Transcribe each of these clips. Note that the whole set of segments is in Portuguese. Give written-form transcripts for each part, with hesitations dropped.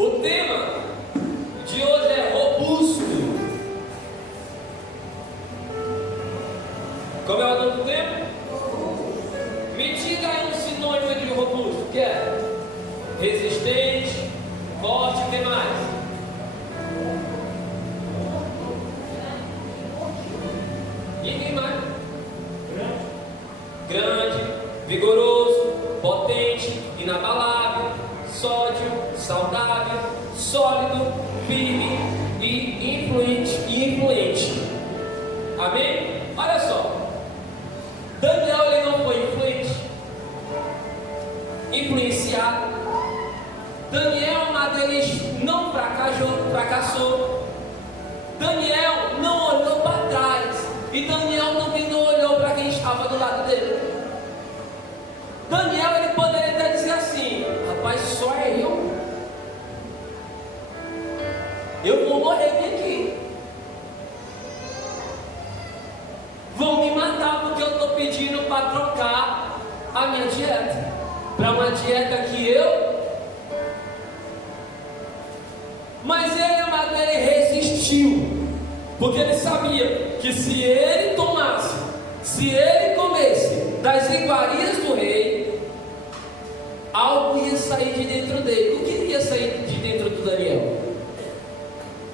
O tema de hoje é robusto. Como é o nome do tema? Me diga aí um sinônimo de robusto. O que é? Resistente, forte, o que mais? E quem mais? Grande, vigoroso, potente, inabalável, sódio, saudável, sólido, firme e influente. Amém? Olha só. Daniel, ele não foi influenciado. Daniel, nada, ele não fracassou. Daniel não olhou para trás. E Daniel também não olhou para quem estava do lado dele. Daniel, ele poderia até dizer assim: rapaz, só é eu vou morrer bem aqui, vão me matar porque eu estou pedindo para trocar a minha dieta para uma dieta que eu. Mas ele, amado, ele resistiu, porque ele sabia que se ele comesse das iguarias do rei, algo ia sair de dentro dele. O que ia sair de dentro do Daniel?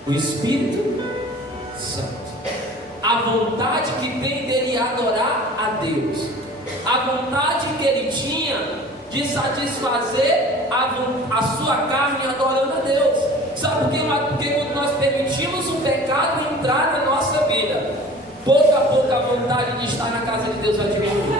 O Espírito Santo. A vontade que tem dele adorar a Deus. A vontade que ele tinha de satisfazer a sua carne adorando a Deus. Sabe por quê? Porque quando nós permitimos o pecado entrar na nossa vida, pouco a pouco a vontade de estar na casa de Deus vai diminuir.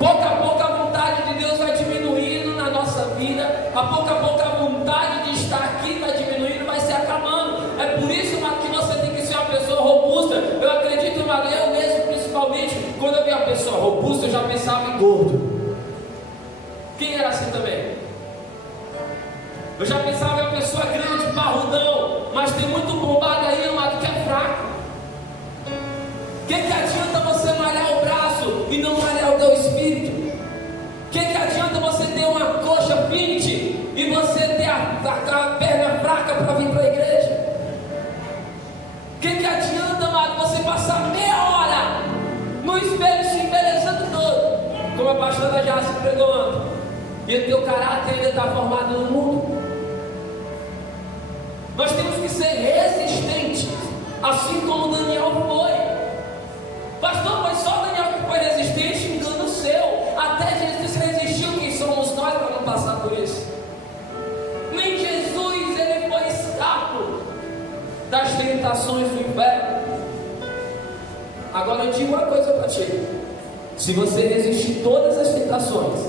Pouco a pouco a vontade de Deus vai diminuindo na nossa vida. A pouco a vontade de estar aqui vai diminuindo, vai se acabando. É por isso, que você tem que ser uma pessoa robusta. Eu acredito, eu mesmo, principalmente, quando eu vi uma pessoa robusta, eu já pensava em gordo. Quem era assim também? Eu já pensava em uma pessoa grande, parrudão, mas tem muito bombado aí, amado, que é fraco. O que adianta você malhar o braço e não malhar o teu espírito? O que adianta você ter uma coxa fit e você ter a perna fraca para vir para a igreja? O que adianta, amado, você passar meia hora no espelho se embelezando todo, como a pastora Jace pregou ontem, e o teu caráter ainda está formado no mundo? Nós temos que ser resistentes, assim como Daniel foi. Pastor, mas só Daniel que foi resistente? Engano seu. Até Jesus resistiu. Quem somos nós para não passar por isso? Nem Jesus, ele foi escapo das tentações do inferno. Agora eu digo uma coisa para ti: se você resistir todas as tentações,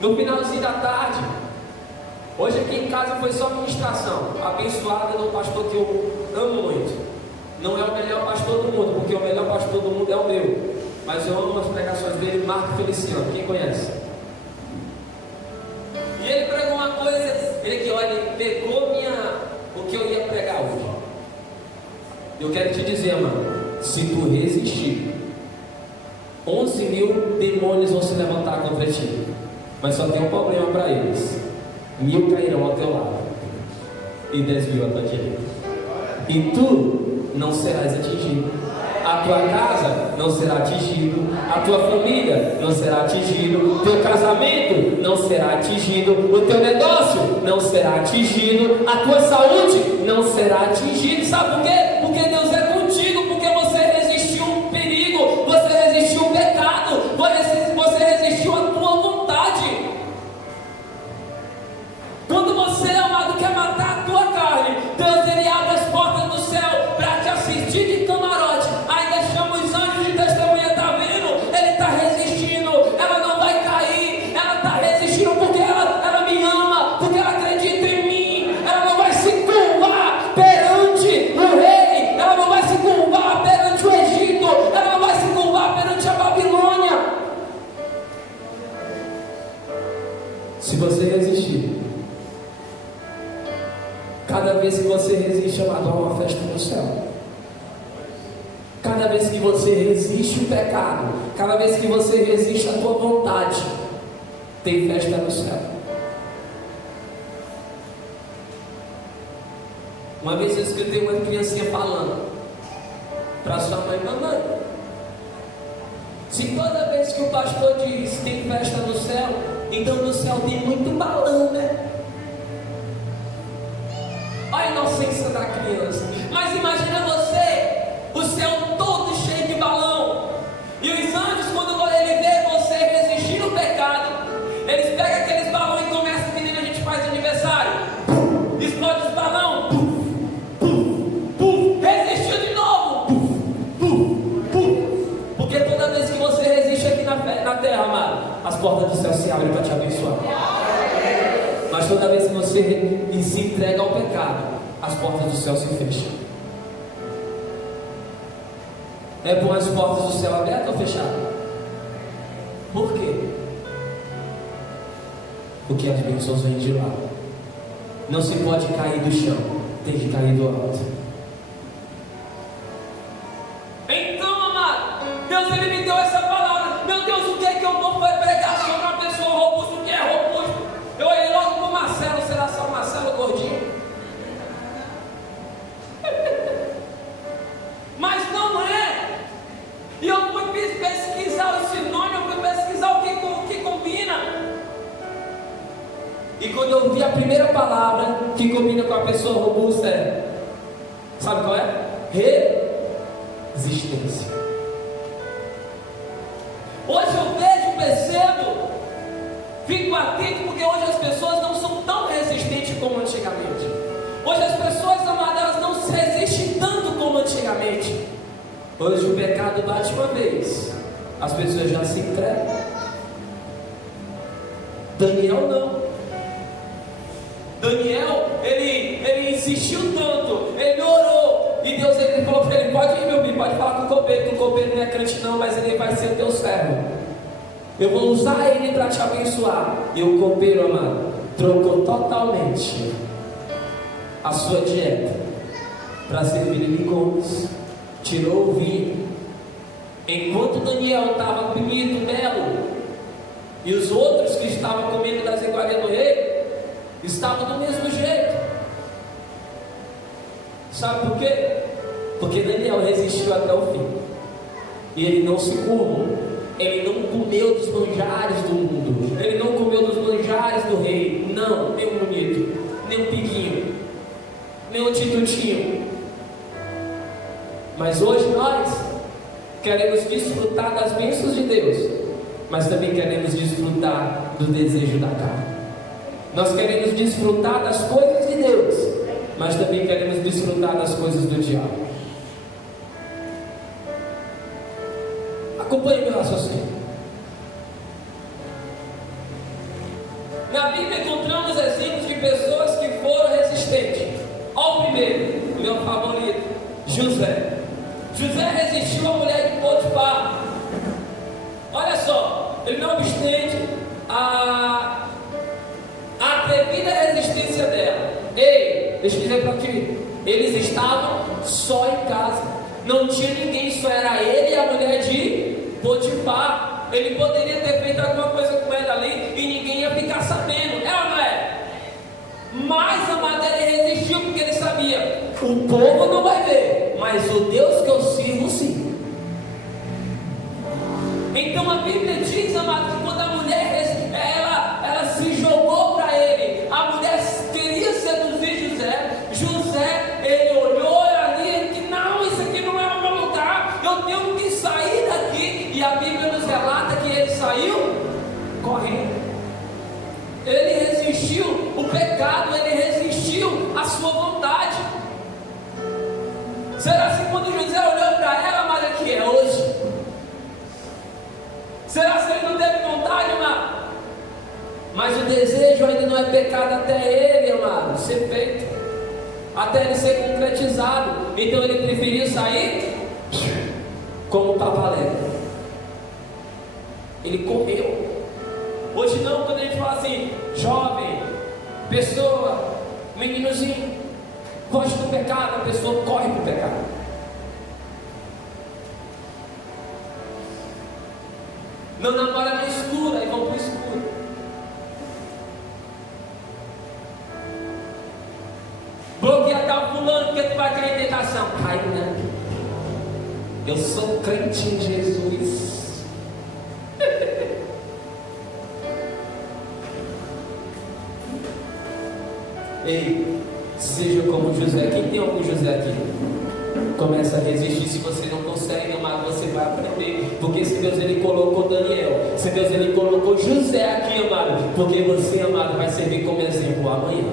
no finalzinho da tarde, hoje aqui em casa foi só ministração abençoada do pastor que eu amo muito. Não é o melhor pastor do mundo, porque o melhor pastor do mundo é o meu, mas eu amo as pregações dele, Marco Feliciano, quem conhece? E ele pregou uma coisa, ele que olha, ele pegou o que eu ia pregar hoje. Eu quero te dizer, mano, se tu resistir, 11 mil demônios vão se levantar contra ti, mas só tem um problema para eles: 1000 cairão ao teu lado e 10.000 à tua direita, e tu não serás atingido. A tua casa não será atingido, a tua família não será atingido, o teu casamento não será atingido, o teu negócio não será atingido, a tua saúde não será atingido. Sabe por quê? Porque Deus é contigo, porque você resistiu um perigo, você resistiu um pecado, você resistiu a tua vontade. Quando você, amado, quer matar a tua carne, Deus, ele abre as portas do céu para te assistir de camarote. Ainda chama os anjos de testemunha, tá vendo? Ele está resistindo, ela não vai cair, ela está resistindo porque ela me ama, porque ela acredita em mim, ela não vai se curvar perante o rei, ela não vai se curvar perante o Egito, ela não vai se curvar perante a Babilônia. Se você resistir, cada vez que você resiste, amado, há uma festa no céu. Cada vez que você resiste o pecado, cada vez que você resiste a tua vontade, tem festa no céu. Uma vez eu escutei uma criancinha falando para sua mãe: mamãe, se toda vez que o pastor diz tem festa no céu, então no céu tem muito balão, né? Olha a inocência da criança. Mas imagina você, o céu todo cheio de balão, e os anjos, quando ele vê você resistir ao pecado, eles pegam aqueles balões e começam, que nem a gente faz aniversário, explode os balões, resistiu de novo, porque toda vez que você resiste aqui na terra, amado, as portas do céu se abrem para te abençoar. Mas toda vez que você se entrega ao pecado, as portas do céu se fecham. É bom as portas do céu abertas ou fechadas? Por quê? Porque as bênçãos vêm de lá. Não se pode cair do chão, tem que cair do alto. Então, amado, Deus ele me deu essa palavra. Meu Deus, o que é que eu vou pregar sobre uma pessoa robusta? O que é robusto? Eu olhei logo para o Marcelo. Será só o Marcelo gordinho? Mas não é. E eu fui pesquisar o sinônimo, eu fui pesquisar o que combina. E quando eu vi a primeira palavra que combina com a pessoa robusta sabe qual é? Resistência. Hoje eu vejo, percebo, fico atento, porque hoje as pessoas não são tão resistentes como antigamente. Hoje as pessoas, amadas, elas não se resistem tanto como antigamente. Hoje o pecado bate uma vez, as pessoas já se entregam. Daniel não. Daniel, ele insistiu tanto, ele orou, e Deus ele falou para ele: pode ir, meu filho, pode falar com o copeiro, que o copeiro não é crente não, mas ele vai ser teu servo. Eu vou usar ele para te abençoar. E o copeiro, amado, trocou totalmente a sua dieta para servir legumes, tirou o vinho. Enquanto Daniel estava bonito, belo, e os outros que estavam comendo das iguarias do rei estavam do mesmo jeito. Sabe por quê? Porque Daniel resistiu até o fim, e ele não se curvou. Ele não comeu dos manjares do mundo, ele não comeu dos manjares do rei, não, nem um bonito, nem um piquinho, nem um titutinho. Mas hoje nós queremos desfrutar das bênçãos de Deus, mas também queremos desfrutar do desejo da carne. Nós queremos desfrutar das coisas de Deus, mas também queremos desfrutar das coisas do diabo. Acompanhe meu raciocínio. Na Bíblia encontramos exemplos de pessoas que foram resistentes. Olha o primeiro, meu favorito, José. José resistiu à mulher de Potifar. Olha só, ele não obstante a atrevida resistência dela. Ei, deixa eu dizer para ti, eles estavam só em casa, não tinha ninguém, só era ele e a mulher de Potifar. Ele poderia ter feito alguma coisa com ela ali e ninguém ia ficar sabendo, é ou não é? Mas a matéria resistiu, porque ele sabia: o povo não vai ver, mas o Deus que eu sirvo sim. Então a Bíblia diz, amado, que quando a mulher ela se jogou para ele, a mulher queria seduzir José, ele olhou ali e disse: não, isso aqui não é o meu lugar, eu tenho que sair daqui. E a Bíblia nos relata que ele saiu correndo. Ele resistiu o pecado, ele resistiu à sua vontade. Será que quando José olhou para ela, amada, que é hoje? Será que ele não teve vontade, amado? Mas o desejo ainda não é pecado até ele, amado, ser feito, até ele ser concretizado. Então ele preferiu sair como papalé. Ele correu. Hoje não, quando a gente fala assim, jovem, pessoa, meninozinho, foge do pecado, a pessoa corre para o pecado. Não namora na escura, aí vão para o escuro. bloqueia tal fulano, porque tu vai cair em tentação. Cai não. Eu sou crente em Jesus. Ei, seja como José. Quem tem algum José aqui? Começa a resistir. Se você não consegue, amado, você vai aprender. Porque se Deus ele colocou Daniel, se Deus ele colocou José aqui, amado, porque você, amado, vai servir como exemplo amanhã.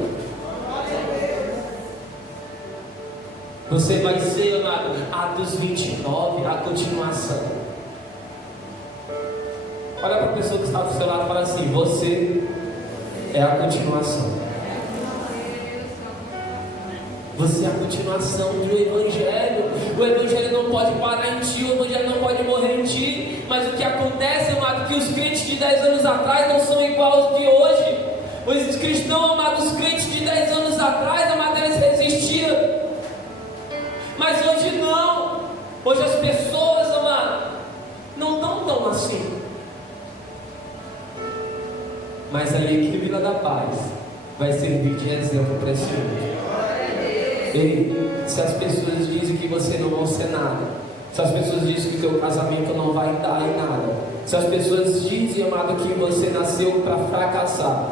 Você vai ser, amado, Atos 29, a continuação. Olha para a pessoa que está do seu lado e fala assim: você é a continuação. Você é a continuação do Evangelho. O Evangelho não pode parar em ti, o Evangelho não pode morrer em ti. Mas o que acontece, amado, que os crentes de 10 anos atrás não são iguais aos de hoje. Os cristãos, amados, os crentes de 10 anos atrás, amado, eles resistiram. Mas hoje não. Hoje as pessoas, amado, não estão tão assim. Mas a equipe da paz vai servir de exemplo para esse mundo. Ei, se as pessoas dizem que você não vai ser nada, se as pessoas dizem que o teu casamento não vai dar em nada, se as pessoas dizem, amado, que você nasceu para fracassar,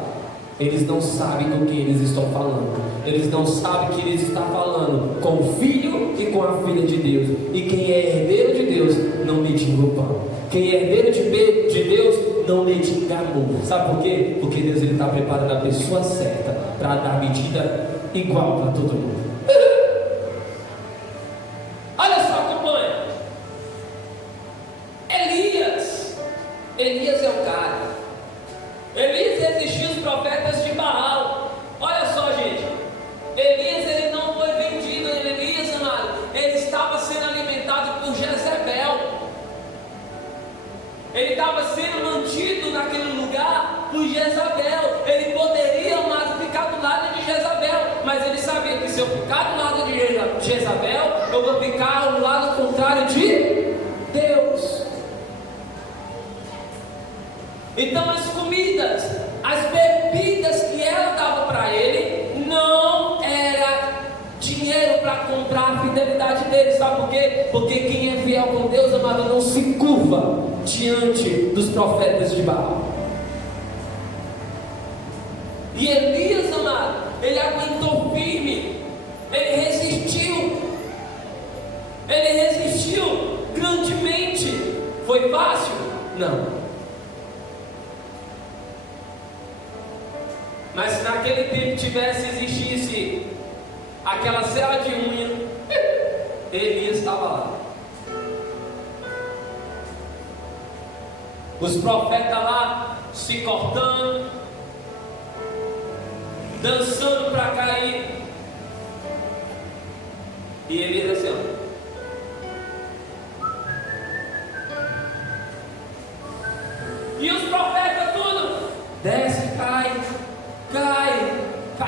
eles não sabem do que eles estão falando. Eles não sabem que eles estão falando com o filho e com a filha de Deus. E quem é herdeiro de Deus não mediga o pão. Quem é herdeiro de Deus não mediga amor. Sabe por quê? Porque Deus está preparando a pessoa certa para dar medida igual para todo mundo. Olha só, acompanha. Elias é o cara. Elias resistiu os profetas de Baal. Olha só, gente. Elias, ele não foi vendido. Elias, amado, ele estava sendo alimentado por Jezebel. Ele estava sendo mantido naquele lugar por Jezabel. Ele poderia, amado, ficar do lado de Jezabel, mas ele sabia que se eu ficar do lado de Jezabel, eu vou ficar do lado contrário de Deus. Então as comidas, as bebidas que ela dava para ele, não era dinheiro para comprar a fidelidade dele. Sabe por quê? Porque quem é fiel com Deus, amado, não se curva diante dos profetas de Baal. E Elias, amado, ele aguentou firme, ele resistiu grandemente. Foi fácil? Não. Mas se naquele tempo existisse aquela serra de unha, Elias estava lá. Os profetas lá se cortando, dançando para cair. E Elias assim, ó. E os profetas tudo, desce, cai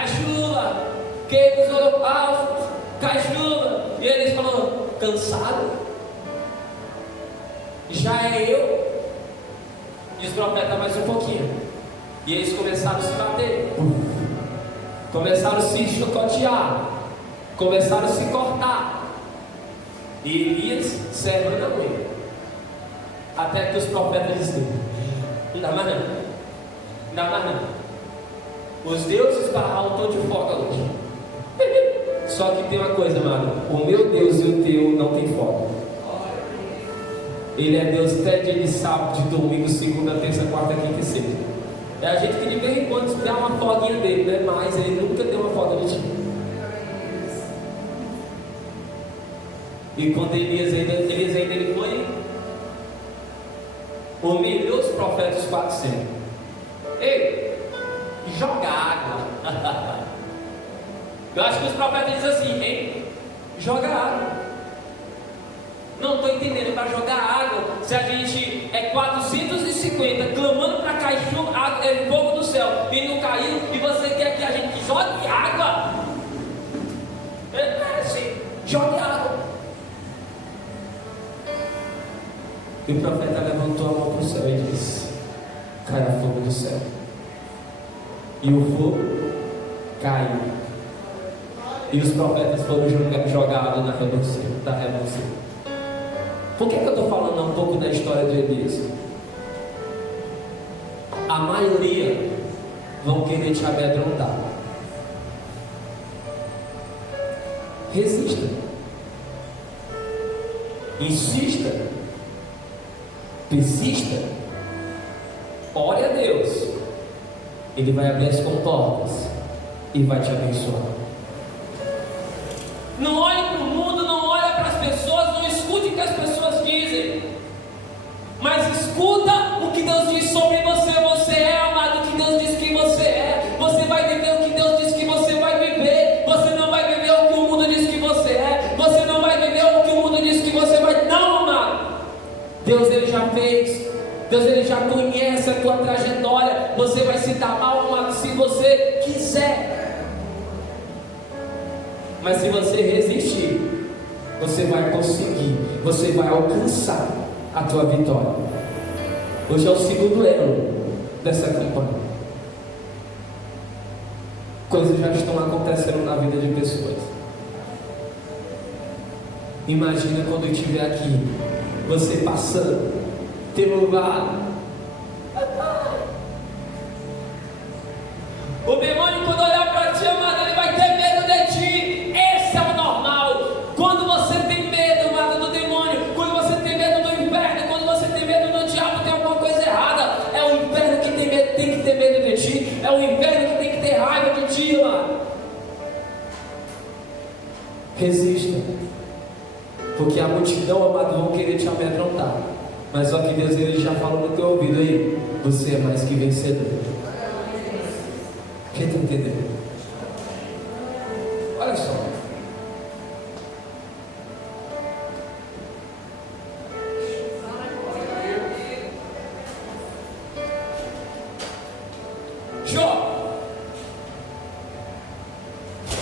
chuva, queima os holocaustos, cai chuva. E eles falaram, cansado? Já é eu? E os profetas mais um pouquinho. E eles começaram a se bater, começaram a se chicotear, começaram a se cortar. E Elias serve na unha. Até que os profetas disseram, não dá mais não. Os deuses Baal estão de folga hoje. Só que tem uma coisa, mano. O meu Deus e o teu não tem folga. Ele é Deus até dia de sábado, de domingo, segunda, terça, quarta, quinta e sexta. É a gente que de vez em quando dá uma folguinha dele, né? Mas ele nunca deu uma folga de ti. E quando Elias ainda ele foi, humilhou os profetas 400. Ei, joga água. Eu acho que os profetas dizem assim, hein? Joga água. Não estou entendendo, para jogar água, se a gente é 450 clamando para cair chuva, fogo do céu, e não caiu, e você quer que a gente jogue água? É assim, jogue água. E o profeta levantou a mão para o céu e disse, caia fogo do céu. E o fogo caiu. E os profetas foram jogados na renúncia. Por que eu estou falando um pouco da história de Elias? A maioria vão querer te amedrontar. Resista. Insista. Persista. Ore a Deus. Ele vai abrir as portas e vai te abençoar. Não olhe para o mundo, não olhe para as pessoas, não escute o que as pessoas dizem, mas escuta o que Deus diz sobre você. Você é amado, o que Deus diz que você é. Você vai viver o que Deus diz que você vai viver. Você não vai viver o que o mundo diz que você é. Você não vai viver o que o mundo diz que você vai. Não, amado. Deus, Ele já fez. Deus, Ele já conhece a tua trajetória. Você vai se dar mal, amado, se você quiser. Mas se você resistir, você vai conseguir, você vai alcançar a tua vitória. Hoje é o segundo elo dessa campanha. Coisas já estão acontecendo na vida de pessoas. Imagina quando eu estiver aqui, você passando pelo lugar. O demônio, quando olhar para ti, amado, ele vai ter medo de ti. Esse é o normal. Quando você tem medo, amado, do demônio, quando você tem medo do inferno, quando você tem medo do diabo, tem alguma coisa errada. É o inferno que tem que ter medo de ti. É o inferno que tem que ter raiva de ti, amado. Resista. Porque a multidão, amado, vão querer te amedrontar. Mas só que Deus, Ele já falou no teu ouvido aí: você é mais que vencedor. Quem está entendendo? Olha só.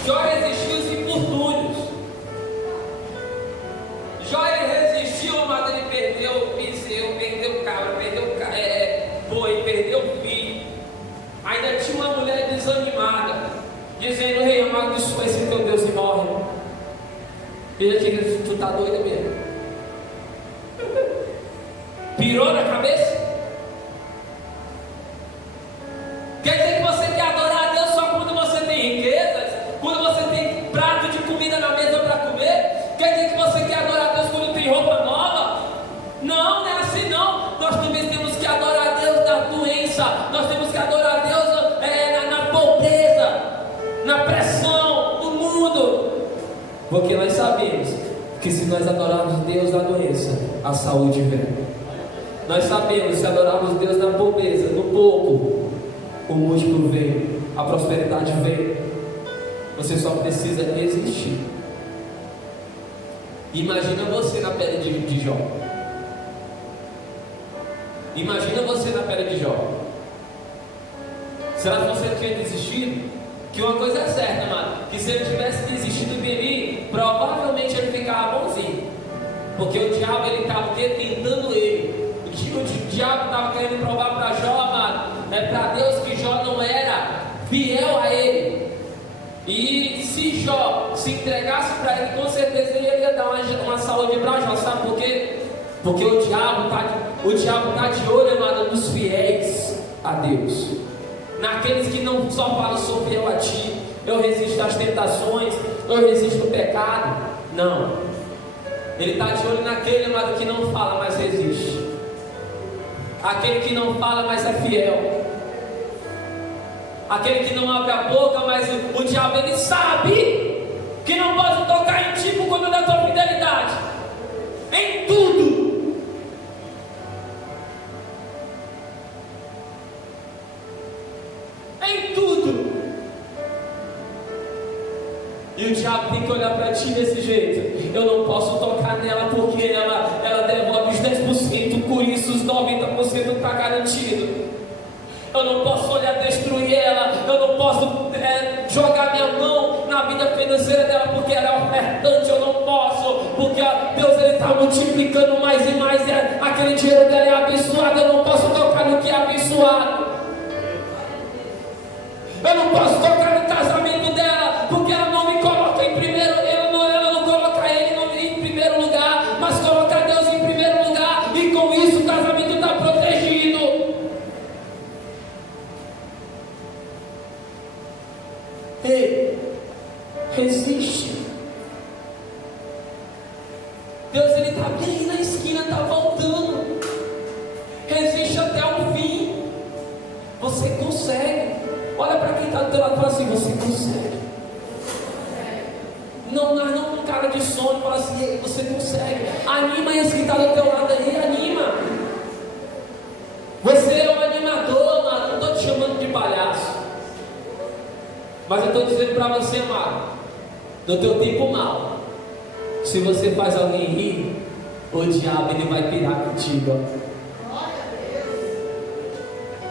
Jó resistiu os importúnios. Jó resistiu, amado. Ele perdeu o bezerro, perdeu o cabra, perdeu o boi, perdeu o filho. Ainda tinha uma mulher desanimada, dizendo: rei, amado, isso vai ser teu Deus e morre. Ele aqui, tu está doida mesmo? Pirou na cabeça? Quer dizer que você quer adorar a Deus só quando você tem riquezas? Quando você tem prato de comida na mesa para comer? Quer dizer que você quer adorar a Deus quando tem roupa nova? Não, não é assim não. Nós também temos que adorar a Deus na doença. Nós temos que adorar a Deus na pobreza, na pressão do mundo. Porque nós sabemos que se nós adorarmos Deus na doença, a saúde vem. Nós sabemos que se adorarmos Deus na pobreza, no pouco, o múltiplo vem, a prosperidade vem. Você só precisa resistir. Imagina você na pele de Jó. Imagina você na pele de Jó. Será que você tinha desistido? Que uma coisa é certa, mano, que se ele tivesse desistido de mim, provavelmente ele ficava bonzinho. Porque o diabo, ele estava tentando ele. O diabo estava querendo provar para Jó, mano, para Deus, que Jó não era fiel a ele. E se Jó se entregasse para ele, com certeza ele ia dar uma saúde para Jó. Sabe por quê? Porque o diabo está de olho, mano, nos fiéis a Deus. Naqueles que não só falam: sou fiel a ti, eu resisto às tentações, eu resisto ao pecado. Não. Ele está de olho naquele, amado, que não fala, mas resiste. Aquele que não fala, mas é fiel. Aquele que não abre a boca, mas o diabo, ele sabe que não pode tocar em ti por conta da tua fidelidade. Em tudo. Em tudo. E o diabo tem que olhar para ti desse jeito: eu não posso tocar nela porque ela devolve os 10%, por isso os 90% está garantido. Eu não posso olhar destruir ela. Eu não posso jogar minha mão na vida financeira dela porque ela é ofertante. Eu não posso, porque Deus, ele está multiplicando mais e mais, e aquele dinheiro dela é abençoado. Eu não posso tocar no que é abençoado. Eu não posso tocar no casamento dela porque ela não me coloca Ei, resiste. Deus, Ele está bem na esquina, está voltando. Resiste até o fim. Você consegue. Olha para quem está do teu lado e fala assim: você consegue. Não, nós não com cara de sono, fala assim: ei, você consegue. Anima esse que está do teu lado aí, anima. Você é um animador, mano. Não estou te chamando de palhaço, mas eu estou dizendo para você, mano, no teu tempo mal, se você faz alguém rir, o diabo ele vai pirar contigo.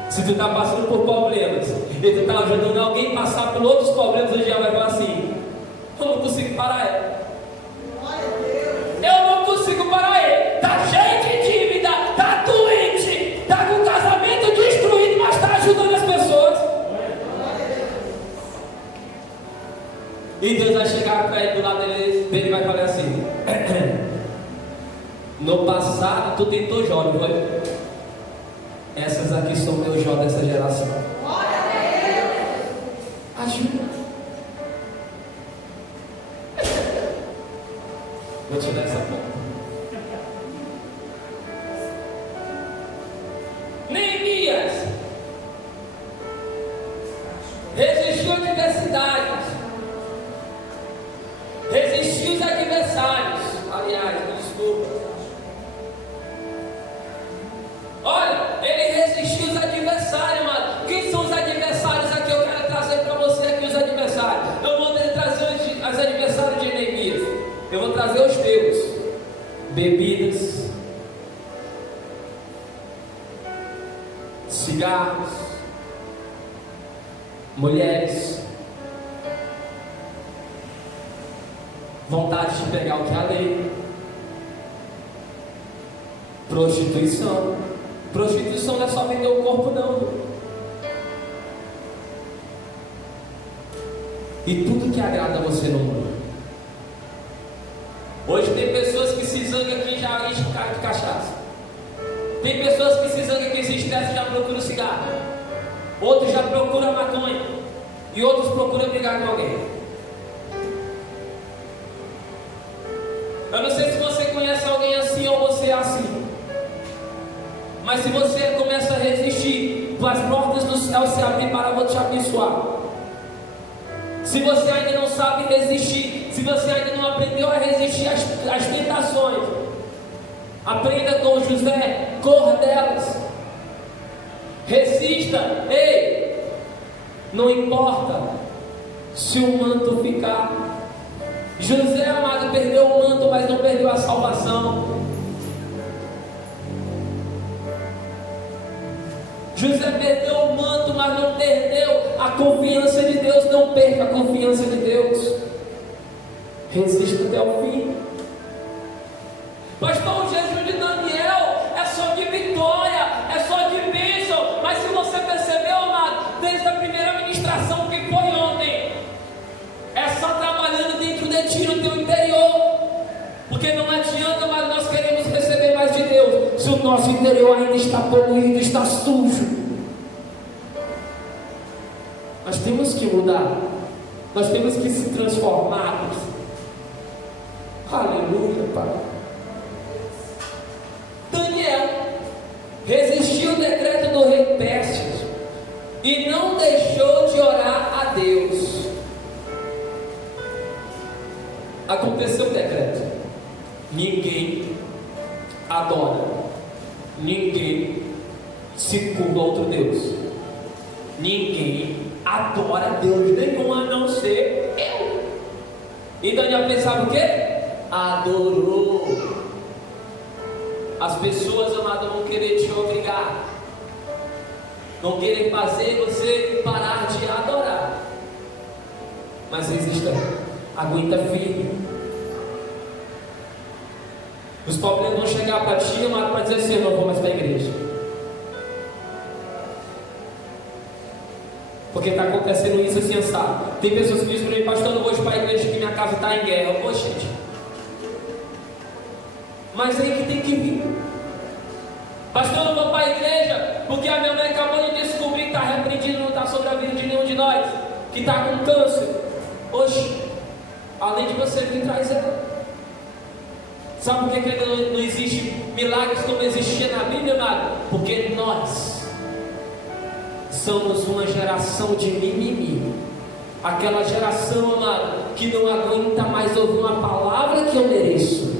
Se tu está passando por problemas e tu está ajudando alguém a passar por outros problemas, o diabo vai falar assim: eu não consigo parar ele. Eu não consigo parar ele. Está cheio de dívida, está doente, está com o casamento destruído, mas está ajudando as pessoas. E Deus vai chegar para ele do lado dele e vai falar assim: no passado tu tentou Jó, não foi? Essas aqui são meus Jó dessa geração. Ajuda. Vou te dar essa ponta. Neemias resistiu às adversidades, resistiu aos adversários. Aliás, me desculpa. Olha, ele resistiu aos adversários, mano. Quem são os adversários aqui? Eu quero trazer para você aqui os adversários. Eu vou trazer os adversários de Neemias. Eu vou trazer os teus: bebidas, cigarros, mulheres, vontade de pegar o que é a lei, prostituição. Prostituição não é só vender o corpo, não. E tudo que agrada você no mundo. Hoje tem pessoas que se zangam aqui e já enchem cara de cachaça. Tem pessoas que se zangam aqui e se estressam e já procuram cigarro. Outros já procuram maconha. E outros procuram brigar com alguém. Eu não sei se você conhece alguém assim ou você é assim. Mas se você começa a resistir, as portas do céu se abrem para eu te abençoar. Se você ainda não sabe resistir, se você ainda não aprendeu a resistir às tentações, aprenda com José, corra delas, resista. Ei, não importa se o manto ficar. José, amado, perdeu o manto, mas não perdeu a salvação. José perdeu o manto, mas não perdeu a confiança de Deus. Não perca a confiança de Deus. Resista até o fim. Pastor, o jejum de Daniel é só de vitória, é só de bênção. Mas se você percebeu, amado, desde a primeira ministração que foi ontem, é só trabalhando dentro de ti, no teu interior. Porque não adianta, mas nós queremos receber mais de Deus se o nosso interior ainda está poluído, está sujo. Nós temos que mudar. Nós temos que se transformar. Aleluia, Pai. Daniel resistiu ao decreto do rei Pérsico e não deixou de orar a Deus. Aconteceu o decreto. Ninguém adora, ninguém se curva a outro Deus, ninguém adora Deus nenhum a não ser eu. E Daniel pensava o quê? Adorou. As pessoas, amado, vão querer te obrigar, vão querer fazer você parar de adorar, mas resista, aguenta firme. Os problemas vão chegar para ti, amado, para dizer assim: eu não vou mais para a igreja, porque está acontecendo isso assim, assado. Tem pessoas que dizem para mim: pastor, eu não vou para a igreja que minha casa está em guerra. Eu vou, gente, mas aí que tem que vir. Pastor, eu não vou para a igreja porque a minha mãe acabou de descobrir que está repreendido, não está sobre a vida de nenhum de nós, que está com câncer, hoje, além de você vir, traz ela. Sabe por que não existe milagres como existia na Bíblia, amado? Porque nós somos uma geração de mimimi. Aquela geração, amado, que não aguenta mais ouvir uma palavra que eu mereço,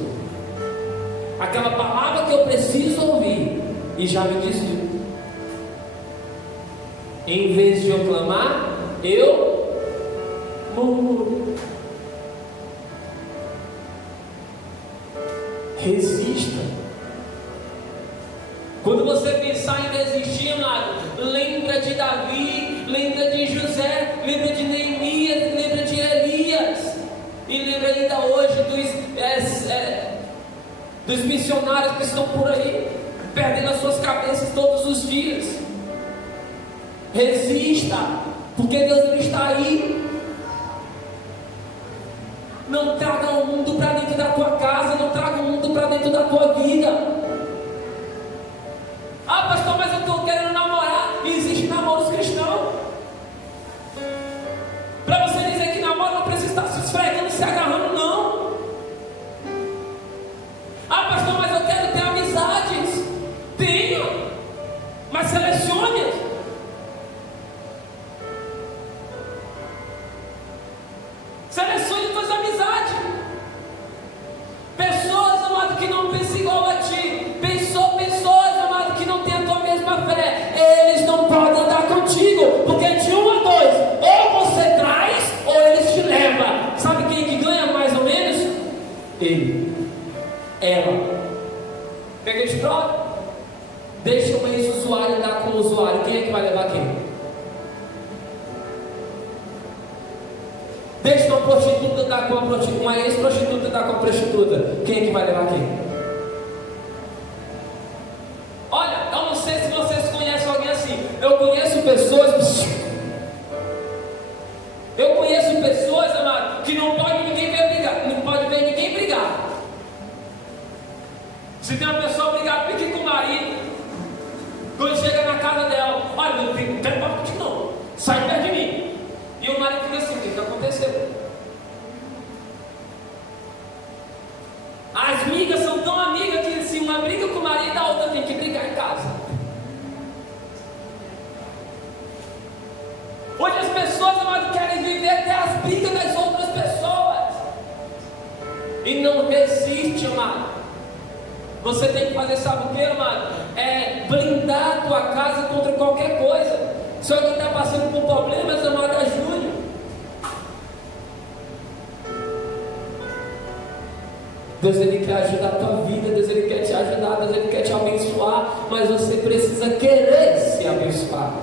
aquela palavra que eu preciso ouvir, e já me desviou. Em vez de eu clamar, eu murmuro. Resista. Quando você pensar em desistir, amado, lembra de Davi, lembra de José, lembra de Neemias, lembra de Elias, e lembra ainda hoje dos missionários que estão por aí, perdendo as suas cabeças todos os dias. Resista, porque Deus não está aí. Não traga o mundo para dentro da tua casa, não traga o mundo para dentro da tua vida. Ah, pastor, mas eu estou querendo namorar. Existem namoros cristãos. Para você dizer que namoro não precisa estar se esfregando, se agarrando, não. Ah, pastor, mas eu quero ter amizades. Tenha, mas selecione-as. Selecione tuas amizades. Pessoas, amado, que não pensam igual a ti. Pessoas, amado, que não têm a tua mesma fé. Eles não podem andar contigo, porque de um a dois, ou você traz, ou eles te levam. Sabe quem que ganha mais ou menos? Ele. Ela. Quer que eu te prove? Deixa o ex-usuário andar com o usuário. Quem é que vai levar quem? Deixa uma prostituta andar com uma ex-prostituta andar com uma prostituta. Quem é que vai levar quem? Olha, eu não sei se vocês conhecem alguém assim. Eu conheço pessoas, amado, que não pode ninguém ver brigar, não pode ver ninguém brigar. Se tem uma pessoa brigar aqui com o marido, quando chega na casa dela, olha, não quero papo contigo não, sai perto de mim. E o marido fica assim, o que aconteceu? As amigas são tão amigas que se uma briga com o marido, a outra tem que brigar em casa. Hoje as pessoas, amado, querem viver até as brigas das outras pessoas. E não resiste, amado. Você tem que fazer, sabe o que, amado? É blindar a tua casa contra qualquer coisa. Se alguém está passando por problemas, amado, ajude. Deus, Ele quer ajudar a tua vida. Deus, Ele quer te ajudar. Deus, Ele quer te abençoar. Mas você precisa querer se abençoar.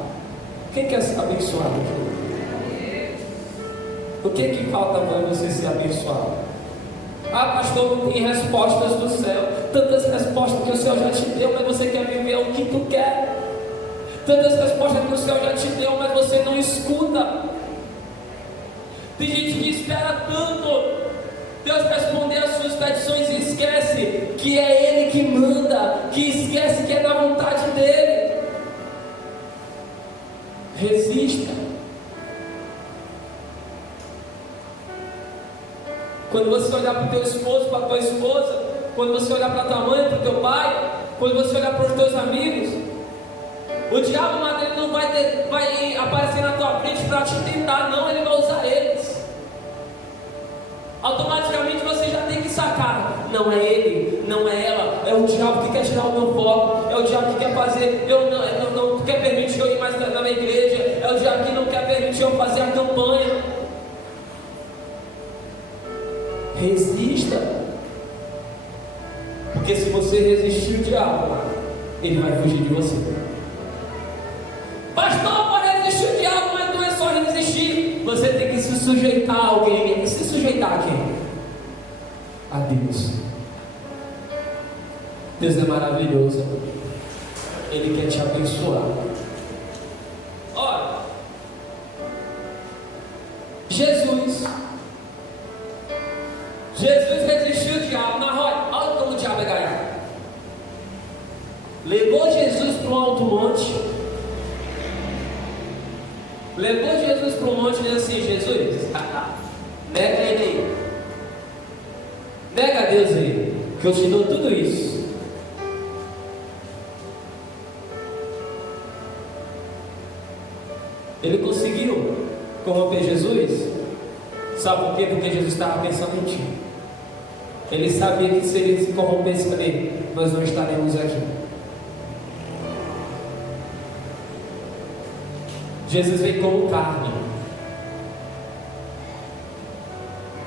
Quem quer ser abençoado aqui? O que falta para você ser abençoado? Ah, pastor, não tem respostas do céu. Tantas respostas que o Senhor já te deu, mas você quer viver o que tu quer. Tantas respostas que o Senhor já te deu, mas você não escuta. Tem gente que espera tanto Deus responder às suas petições e esquece que é Ele que manda, que esquece que é da vontade dEle. Resista. Quando você olhar para o teu esposo, para a tua esposa, quando você olhar para a tua mãe, para o teu pai, quando você olhar para os teus amigos, o diabo, ele não vai aparecer na tua frente para te tentar, não, ele vai usar eles. Automaticamente você já tem que sacar, não é ele, não é ela, é o diabo que quer tirar o meu foco, é o diabo que quer fazer, não quer permitir eu ir mais na minha igreja, é o diabo que não quer permitir eu fazer a campanha. Resista, porque se você resistir o diabo, ele vai fugir de você. Pastor, para resistir o diabo, mas não é só resistir, você tem que se sujeitar a alguém. E se sujeitar a quem? A Deus. Deus é maravilhoso, Ele quer te abençoar. Olha, Jesus resistiu o diabo na roda. Olha como o diabo é ganhado. Levou Jesus para um alto monte. para um monte e diz assim: Jesus, nega ele aí. Nega a Deus aí, que eu te dou tudo isso. Ele conseguiu corromper Jesus. Sabe por quê? Porque Jesus estava pensando em ti. Ele sabia que se ele se corrompesse nele, nós não estaremos aqui. Jesus veio como carne.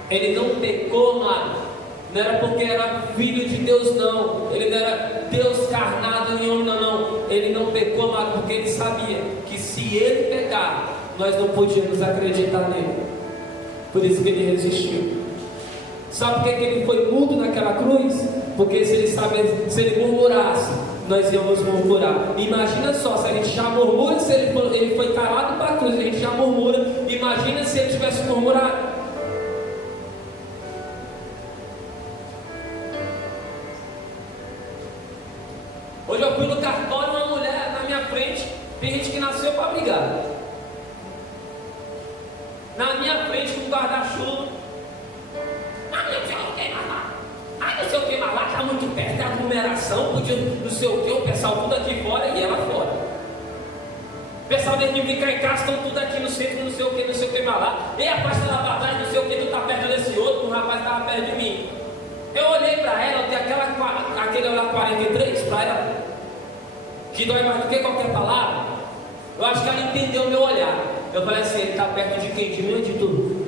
Ele não pecou, mano. Não era porque era filho de Deus, não. Ele não era Deus carnado em homem, não. Ele não pecou, mano, porque ele sabia que se ele pecar, nós não podíamos acreditar nele. Por isso que ele resistiu. Sabe por que ele foi mudo naquela cruz? Porque se ele murmurasse, nós íamos murmurar. Imagina só, se a gente já murmura, se ele foi calado para a cruz, a gente já murmura. Imagina se ele tivesse murmurado. Hoje eu fui no cartório, uma mulher na minha frente. Tem gente que nasceu para brigar. Na minha frente, com um guarda-chuva. Não sei o que mais lá. Não sei o que mais lá, está muito perto da aglomeração. Podia não sei o que, o pessoal tudo aqui fora e ela fora. O pessoal tem que ficar em casa, estão tudo aqui no centro, não sei o que mais lá. E a pasta da batalha, não sei o que, tu está perto desse outro, o rapaz estava perto de mim. Eu olhei para ela, eu tenho aquele lá 43 para ela, que dói mais do que qualquer palavra. Eu acho que ela entendeu o meu olhar. Eu falei assim: ele está perto de quem? De mim ou de tu?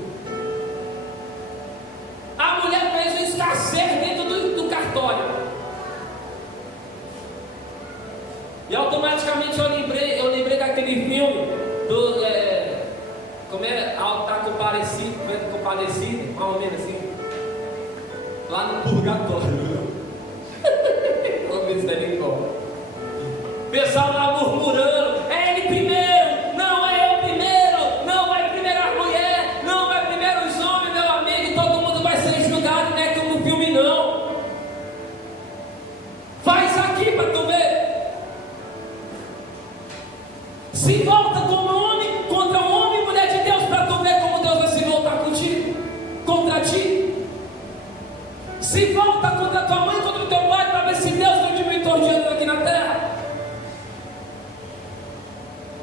A mulher fez um escasseio dentro do cartório. E automaticamente eu lembrei daquele filme do. Como é? Tá comparecido, mais ou menos assim. Lá no purgatório. Vamos ver se é igual. O pessoal lá murmurando: é ele primeiro, não é eu primeiro, não vai primeiro a mulher, não vai primeiro os homens, meu amigo, todo mundo vai ser julgado, não é como no filme não. Faz aqui para tu ver. Se volta como homem contra um homem, mulher de Deus, para tu ver como Deus vai se voltar contigo, contra ti. Se volta contra tua mãe, contra o teu pai, para ver se Deus não te vitoriando aqui na terra.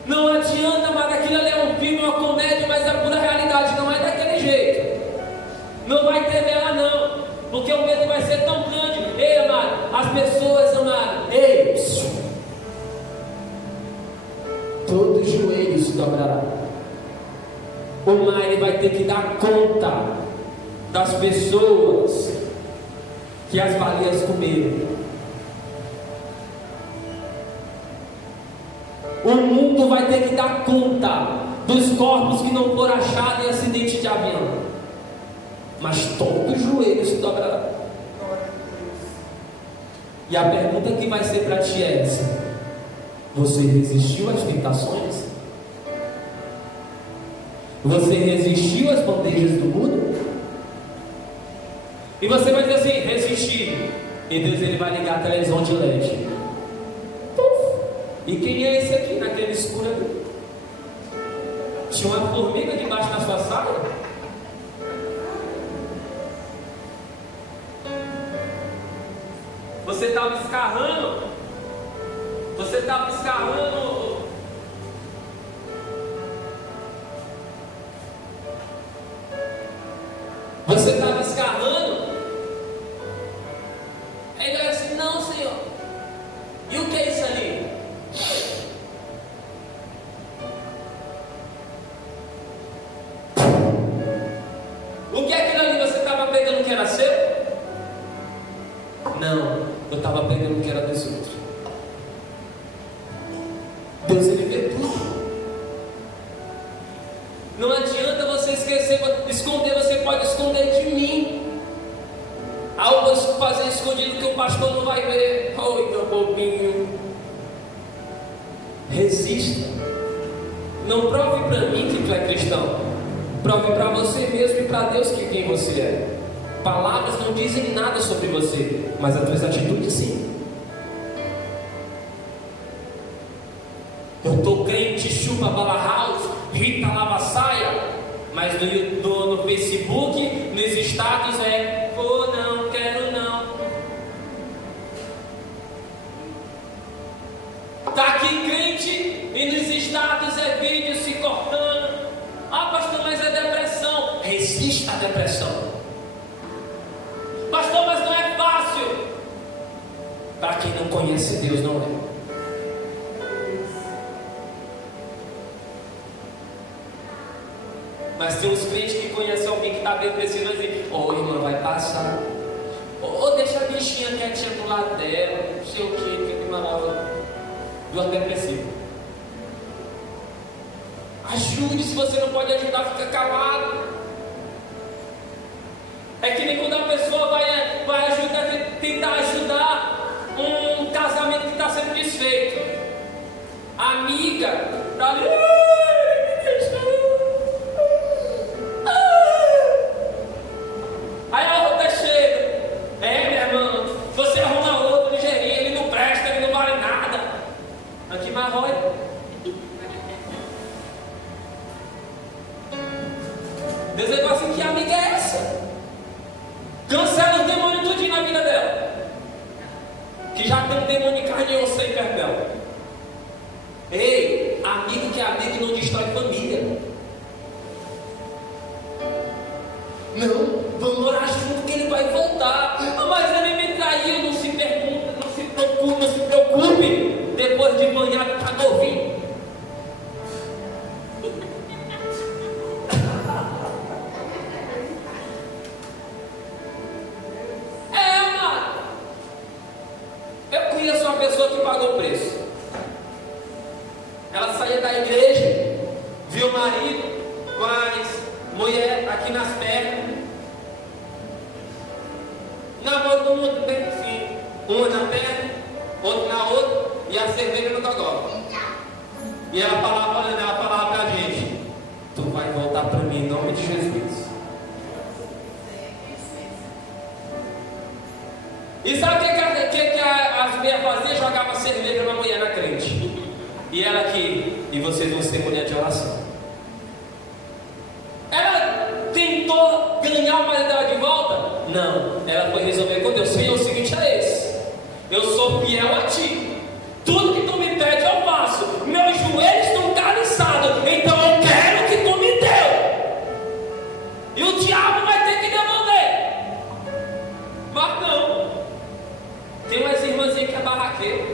Não adianta, mas aquilo ali é um filme, uma comédia, mas é pura realidade, não é daquele jeito. Não vai ter dela não, porque o medo vai ser tão grande. Ei, amado, as pessoas, amado, ei, todo joelho se dobrará. O mar ele vai ter que dar conta das pessoas que as baleias comeram. O mundo vai ter que dar conta dos corpos que não foram achados em acidente de avião. Mas todo joelho se dobrará. E a pergunta que vai ser para ti é essa: você resistiu às tentações? Você resistiu às bandejas do mundo? E você vai dizer assim: resisti. E Deus ele vai ligar a televisão de LED. E quem é esse aqui naquele escuro ali? Tinha uma formiga debaixo da sua saia? Você estava escarrando. Você estava escarrando. Você estava escarrando. Aí ele disse assim: não, Senhor. E o que é isso ali? O que é aquilo ali? Você estava pegando o que era seu? Não, eu estava pegando o que era dos outros. Deus ele vê tudo. Não adianta você esconder, você pode esconder de mim. Algo fazer escondido que o pastor não vai ver. Oi, meu bobinho. Resista. Não prove para mim que tu é cristão. Prove para você mesmo e para Deus que quem você é. Palavras não dizem nada sobre você, mas as tuas atitudes sim. Eu tô crente, chupa bala house, Rita lava saia, Mas no Facebook, nos status pô, não, quero não. Tá aqui crente e nos status vídeo se cortando. Ah, pastor, mas é depressão. Resista à depressão. Pastor, mas não é fácil. Para quem não conhece Deus, não é. Mas tem uns crentes que conhecem alguém que está depressivo e dizem: ô irmã, vai passar. Ou deixa a bichinha quietinha do lado dela, não sei o que tem maravilha. Do depressivo. Ajude, se você não pode ajudar, fica calado. É que nem quando a pessoa vai ajudar, tentar ajudar um casamento que está sendo desfeito. A amiga está ali. Aí a outra chega. Minha irmã, você arruma outro ligeirinho, ele não presta, ele não vale nada. Aqui mais rói. Deus é assim, que amiga é essa? Cancela os demônios tudinho na vida dela. Que já tem um demônio de carne e osso aí perto dela. Ei, amigo que é amigo não destrói família. Não, vamos orar junto que ele vai voltar. Mas ele me traiu, não se pergunta, não se preocupe. Depois de manhã está novinho. Eu conheço uma pessoa que pagou o preço. Ela saía da igreja, viu o marido com as mulher aqui nas pernas. Namoro do mundo bem assim. Uma na perna, outra na outra, e a cerveja no gogó. E ela falava pra gente: tu vai voltar para mim em nome de Jesus. E sabe o que as mulheres faziam? Jogava cerveja na mulher na crente. E ela aqui, e vocês vão ser mulher de oração. Ela tentou ganhar o marido dela de volta? Não. Ela foi resolver com Deus: Senhor, o seguinte é esse: eu sou fiel a ti. Tudo que tu me pede eu faço. Meus joelhos estão caliçados. Então eu quero que tu me dê. E o diabo vai ter que devolver. Mas não. Tem umas irmãzinhas que é barraqueira.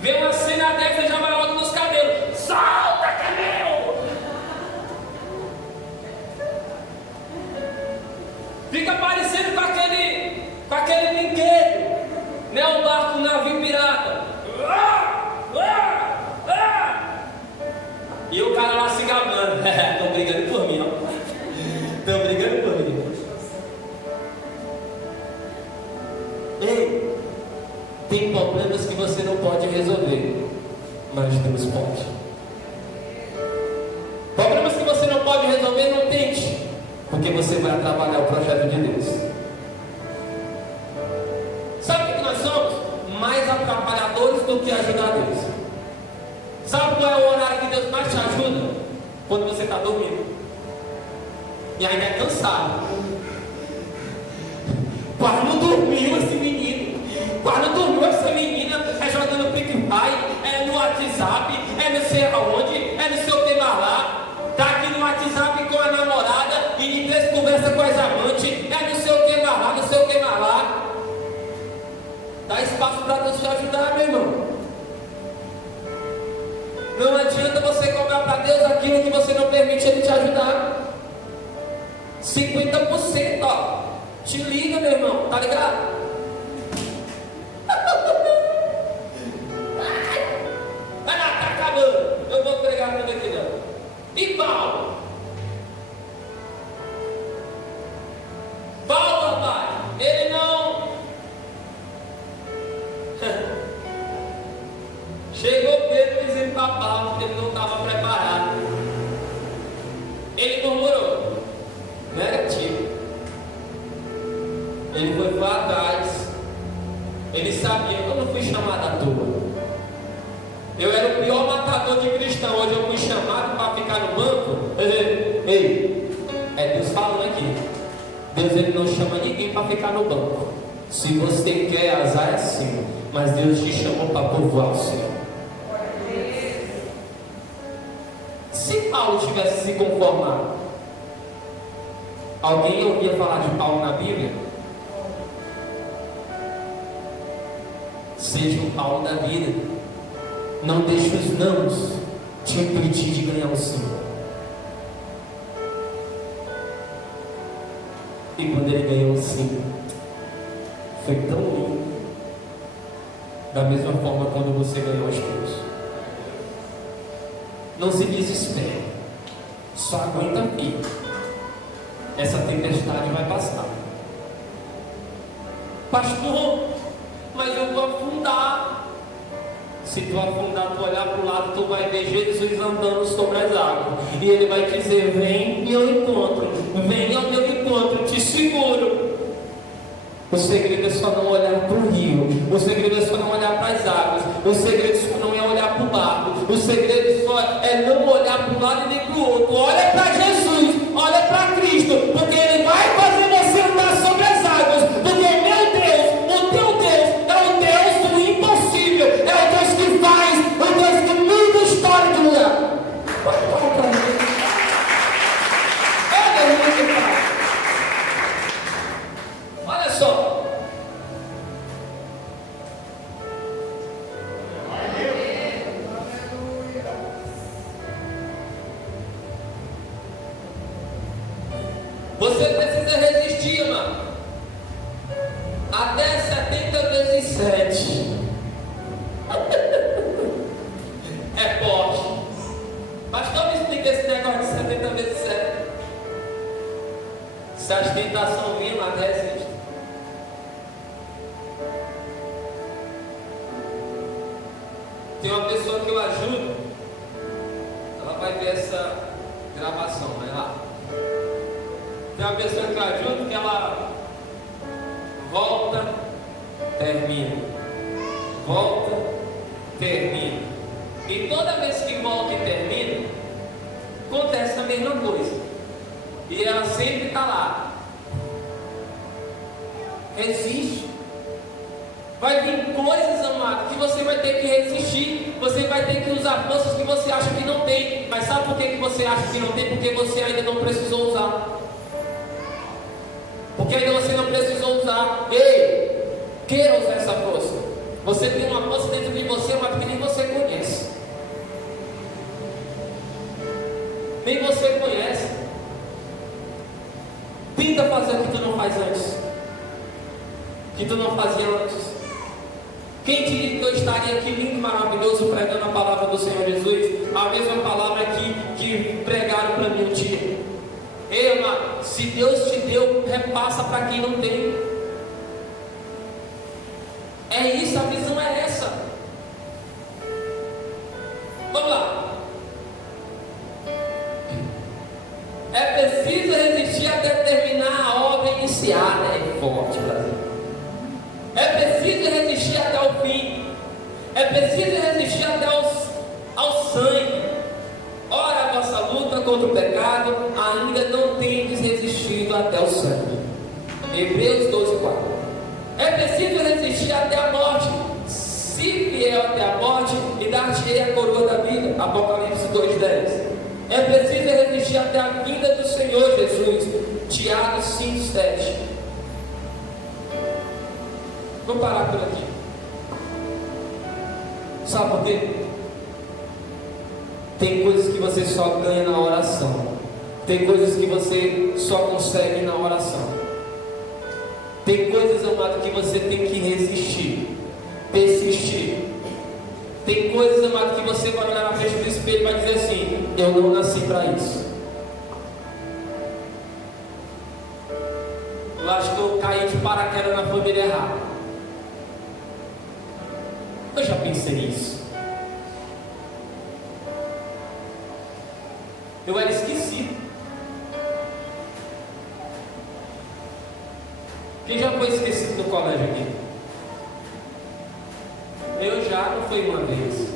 Vê uma cena dessa e já vai logo nos cabelos. Solta, que é meu! Fica parecendo com aquele brinquedo, né? O barco, o navio pirata. E o cara lá se gabando. Estão brigando por mim, ó. Estão brigando por mim. Ei, tem problemas que você não pode resolver, mas Deus pode. Problemas que você não pode resolver, não tente, porque você vai atrapalhar o projeto de Deus. Sabe o que nós somos? Mais atrapalhadores do que ajudadores. Sabe qual é o horário que Deus mais te ajuda? Quando você está dormindo e ainda é cansado. Quase não dormiu esse menino. Quase não dormiu essa menina. É jogando pique-pai, é no WhatsApp, é não sei aonde, é não sei o que mais lá. Tá aqui no WhatsApp com a namorada e de vez conversa com as amantes, é não sei o que mais lá, não sei o que mais lá. Dá espaço para Deus te ajudar, meu irmão. Não adianta você cobrar para Deus aquilo que você não permite Ele te ajudar. 50%, ó. Te liga, meu irmão, tá ligado? Vai lá, tá acabando. Eu vou pregar para aqui não. E Paulo? Paulo, rapaz, ele não chegou Pedro dizendo para Paulo que ele não estava preparado. Ele murmurou. Negativo. Ele foi para trás. Ele sabia que eu não fui chamado à toa. Eu era o pior matador pregador de cristão, hoje eu fui chamado para ficar no banco. Ei, é Deus falando aqui. Deus ele não chama ninguém para ficar no banco. Se você quer, azar é assim. Mas Deus te chamou para povoar o céu. Se Paulo tivesse se conformado, alguém ouvia falar de Paulo na Bíblia? Seja o Paulo da vida. Não deixe os nãos te impedir de ganhar o sim. E quando ele ganhou o sim, foi tão lindo. Da mesma forma quando você ganhou os teus. Não se desespere. Só aguenta firme. Essa tempestade vai passar. Pastor, mas eu vou afundar. Se tu afundar, tu olhar para o lado, tu vai ver Jesus andando sobre as águas. E ele vai dizer: vem ao encontro. Vem ao meu encontro, te seguro. O segredo é só não olhar para o rio. O segredo é só não olhar para as águas. O segredo só não é olhar para o barco. O segredo só é não olhar para um lado e nem para o outro. Olha para Jesus, olha para Cristo, porque Ele vai fazer você andar sobre as águas. Porque meu Deus, o teu Deus é o Deus do impossível. É o Deus que faz, o Deus que muda a história de lugar. Olha só. Você precisa resistir, mano. Até 70 vezes 7. É forte. Pastor, me explica esse negócio de 70 vezes 7. Se as tentações virem, até resiste. Tem uma pessoa que eu ajudo, ela vai ver essa gravação, vai lá. Tem uma pessoa que eu ajudo que ela volta, termina, volta, termina. E toda vez que volta e termina, acontece a mesma coisa. E ela sempre está lá. Resiste. Vai vir coisas, amado, que você vai ter que resistir. Você vai ter que usar forças que você acha que não tem. Mas sabe por que você acha que não tem? Porque você ainda não precisou usar. Porque ainda você não precisou usar. Ei, queira usar essa força. Você tem uma força dentro de você, mas que nem você conhece. Nem você conhece. Tenta fazer o que tu não faz antes. Que tu não fazia antes. Quem te disse que eu estaria aqui lindo, maravilhoso, pregando a palavra do Senhor Jesus? A mesma palavra que pregaram para mim um dia. Ei, amado, se Deus te deu, repassa para quem não tem. É isso, a visão é essa. Vamos lá. É preciso resistir até terminar a obra iniciada. É forte, Brasil. É preciso resistir até o fim. É preciso resistir até ao sangue. Ora, a vossa luta contra o pecado ainda não tendes resistido até o sangue. Hebreus 12:4. É preciso resistir até a morte. Se fiel até a morte, e dar-te-ei a coroa da vida. Apocalipse 2:10. É preciso resistir até a vinda do Senhor Jesus. Tiago 5:7. Vou parar por aqui. Sabe por quê? Tem coisas que você só ganha na oração. Tem coisas que você só consegue na oração. Tem coisas, amado, que você tem que resistir, persistir. Tem coisas, amado, que você vai olhar na frente do espelho e vai dizer assim: eu não nasci para isso. Eu acho que eu caí de paraquedas na família errada. Eu já pensei nisso. Eu era esquecido. Quem já foi esquecido no colégio aqui? Eu já, não foi uma vez.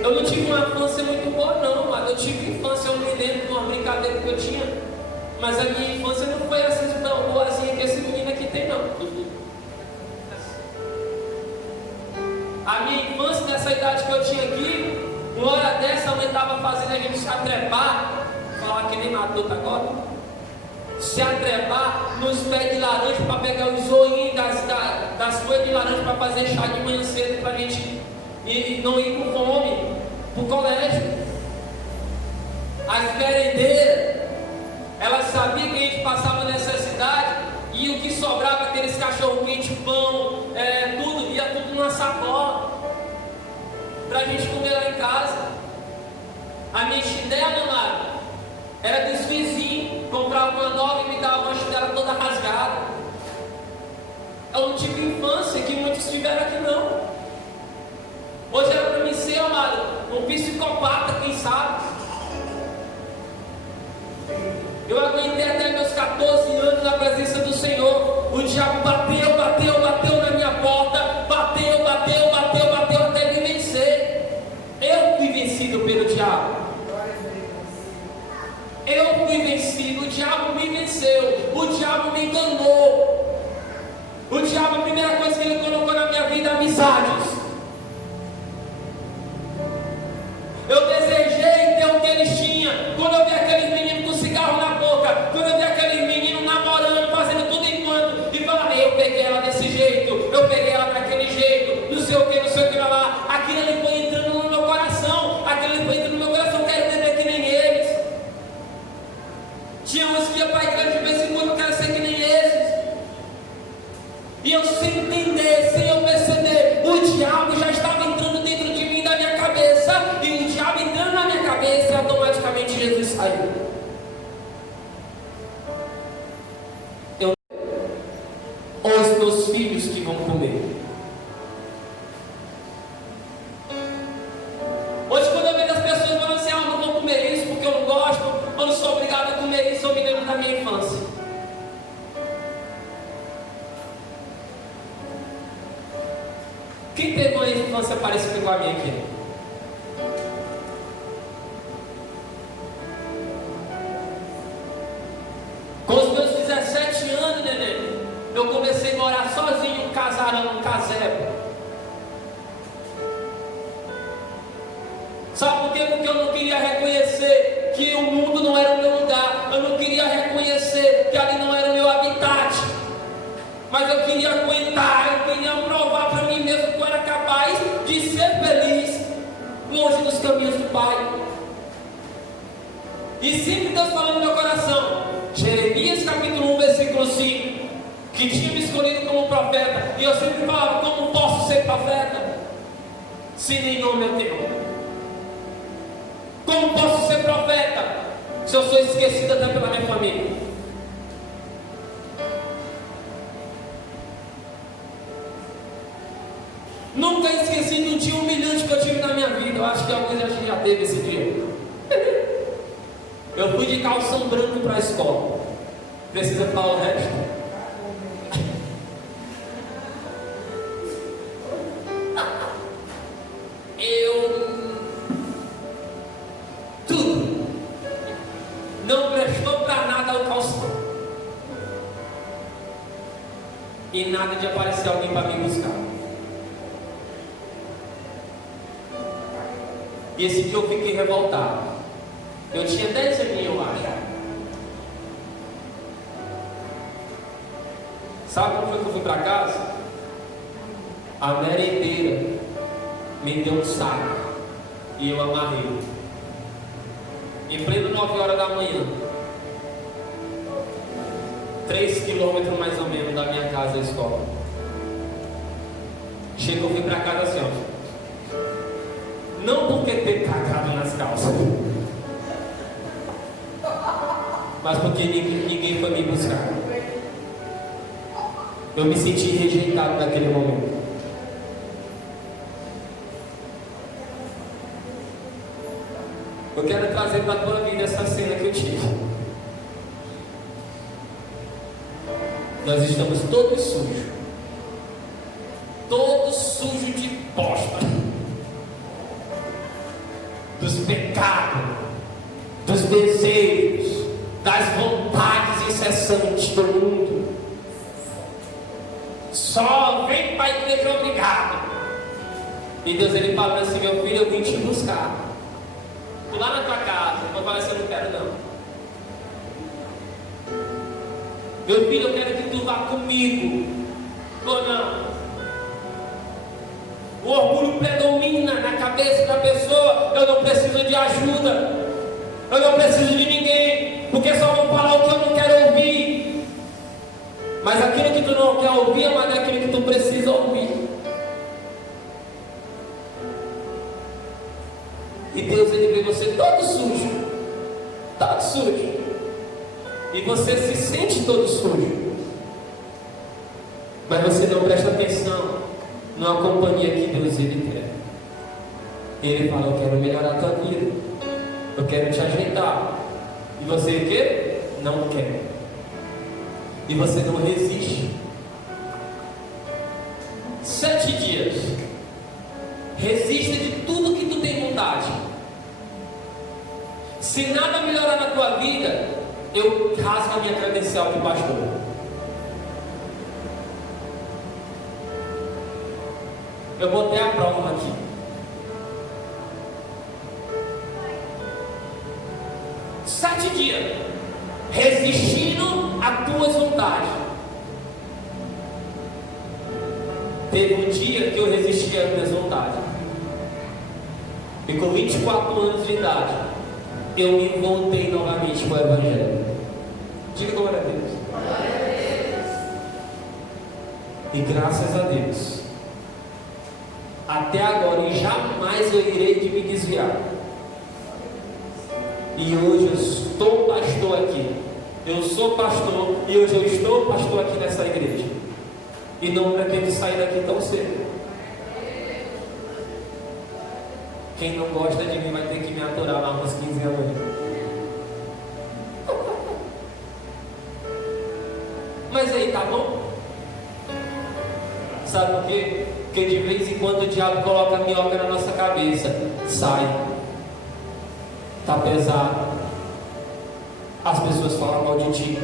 Eu não tive uma infância muito boa não, mas eu tive infância, eu me lembro de uma brincadeira que eu tinha, mas a minha infância não foi assim tão boazinha que esse menino aqui tem não. A minha infância, nessa idade que eu tinha aqui, uma hora dessa eu estava fazendo a gente se atrepar, falar que nem matuta agora, se atrepar nos pés de laranja para pegar os zoinhos das folhas de laranja para fazer chá de manhã cedo para a gente não ir com fome para o colégio. As merendeiras, elas sabiam que a gente passava necessidade e o que sobrava, aqueles cachorro quente, pão, tudo, ia tudo numa sacola para a gente comer lá em casa. A minha chinela, mano, era dos vizinhos, comprava uma nova e me dava uma chinela toda rasgada. Eu não tive infância que muitos tiveram aqui não. Hoje era para mim ser, amado, um psicopata, quem sabe. Eu aguentei até meus 14 anos na presença do Senhor. O diabo bateu na minha porta, bateu até me vencer. Eu fui vencido pelo diabo. Eu fui vencido, o diabo me venceu, o diabo me enganou. O diabo, a primeira coisa que ele colocou na minha vida, amizades. Eu desejei ter o que eles tinham. Quando eu vi aqueles meninos com cigarro na boca, quando eu vi aqueles meninos namorando, fazendo tudo enquanto, e falava, eu peguei ela desse jeito, eu peguei ela daquele jeito, não sei o que lá. Aquilo ali foi entrando no meu coração, quero beber que nem eles. Tinha uns que ia para a igreja de vez em quando, eu quero ser que nem esses. E eu sem entender, sem eu perceber, o diabo já estava entrando dentro de mim, da minha cabeça, e o diabo entrando na minha cabeça, e automaticamente Jesus saiu. Ou os meus filhos que vão comer. Hoje, quando eu vejo as pessoas falando assim, não vou comer isso porque eu não gosto, eu não sou obrigado a comer isso, eu me lembro da minha infância. Quem teve uma infância parecida com a minha aqui? Com os meus 17 anos, neném, eu comecei a morar sozinho, um casarão, um casebre. Sabe por quê? Porque eu não queria reconhecer que o mundo não era o meu lugar. Eu não queria reconhecer que ali não era o meu habitat. Mas eu queria aguentar, eu queria provar para mim mesmo que eu era capaz de ser feliz longe dos caminhos do Pai. E sempre Deus falando no meu coração, Jeremias capítulo 1, versículo 5, que tinha me escolhido como profeta. E eu sempre falava, como posso ser profeta se nem nome eu tenho? Como posso ser profeta se eu sou esquecido até pela minha família? Nunca esqueci de um dia humilhante que eu tive na minha vida. Eu acho que alguns já teve esse dia. Eu fui de calção branco para a escola. Precisa falar o resto? Tudo não prestou para nada o calção. E nada de aparecer alguém para me buscar. E esse dia eu fiquei revoltado. Eu tinha 10 anos, eu acho. Sabe como foi que eu fui para casa? A merendeira me deu um saco e eu amarrei. Em pleno 9 horas da manhã, 3 quilômetros mais ou menos da minha casa à escola. Chegou, eu fui para casa assim, ó. Não porque ter cagado nas calças, mas porque ninguém foi me buscar. Eu me senti rejeitado naquele momento. Eu quero trazer para a tua vida essa cena que eu tive. Nós estamos todos sujos. Todos sujos de bosta. pecados, dos desejos, das vontades incessantes do mundo. Só vem para a igreja obrigado. E Deus ele fala assim: meu filho, eu vim te buscar. Estou lá na tua casa. Eu vou falar assim: eu não quero não. Meu filho, eu quero que tu vá comigo. Ou não? O orgulho predomina na cabeça da pessoa. Eu não preciso de ajuda. Eu não preciso de ninguém. Porque só vão falar o que eu não quero ouvir. Mas aquilo que tu não quer ouvir é mais daquilo que tu precisa ouvir. E Deus ele vê você todo sujo. Todo sujo. E você se sente todo sujo. Mas você não presta atenção na companhia que Deus ele quer. Ele fala: eu quero melhorar a tua vida. Eu quero te ajeitar. E você o quê? Não quer. E você não resiste. 7 dias. Resista de tudo que tu tem vontade. Se nada melhorar na tua vida, eu rasgo a minha credencial de pastor. Eu botei a prova aqui. Sete dias resistindo às tuas vontades. Teve um dia que eu resisti às minhas vontades. E com 24 anos de idade, eu me voltei novamente para o Evangelho. Diga glória a Deus. E graças a Deus, até agora e jamais eu irei de me desviar. E hoje eu estou pastor aqui. Eu sou pastor e hoje eu estou pastor aqui nessa igreja. E não pretendo sair daqui tão cedo. Quem não gosta de mim vai ter que me aturar lá uns 15 anos. Mas aí, tá bom? Sabe por quê? Porque de vez em quando o diabo coloca a minhoca na nossa cabeça. Sai. Tá pesado. As pessoas falam mal de ti.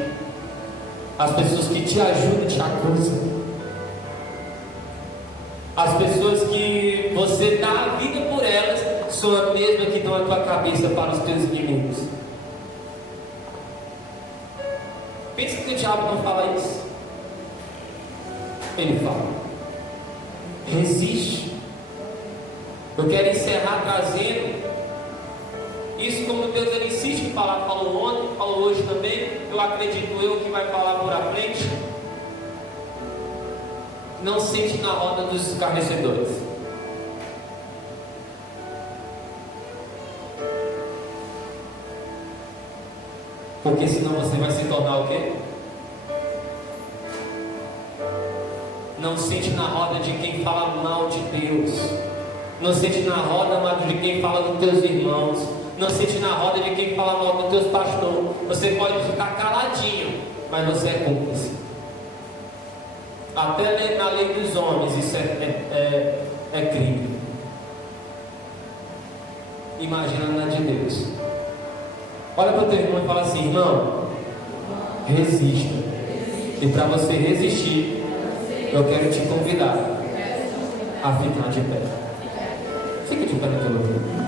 As pessoas que te ajudam te acusam. As pessoas que você dá a vida por elas são as mesmas que dão a tua cabeça para os teus inimigos. Pensa que o diabo não fala isso. Ele fala. Resiste. Eu quero encerrar trazendo isso, como Deus ele insiste em falar. Falou ontem, falou hoje também. Eu acredito eu que vai falar por à frente. Não sente na roda dos escarnecedores. Porque senão você vai se tornar o quê? Não sente na roda de quem fala mal de Deus. Não sente na roda de quem fala dos teus irmãos. Não sente na roda de quem fala mal dos teus pastores. Você pode ficar caladinho, mas você é cúmplice. Até na lei dos homens isso é crime. Imagina na de Deus. Olha para o teu irmão e fala assim: irmão, resista. E para você resistir, eu quero te convidar a ficar de pé. Fica de pé no teu lugar.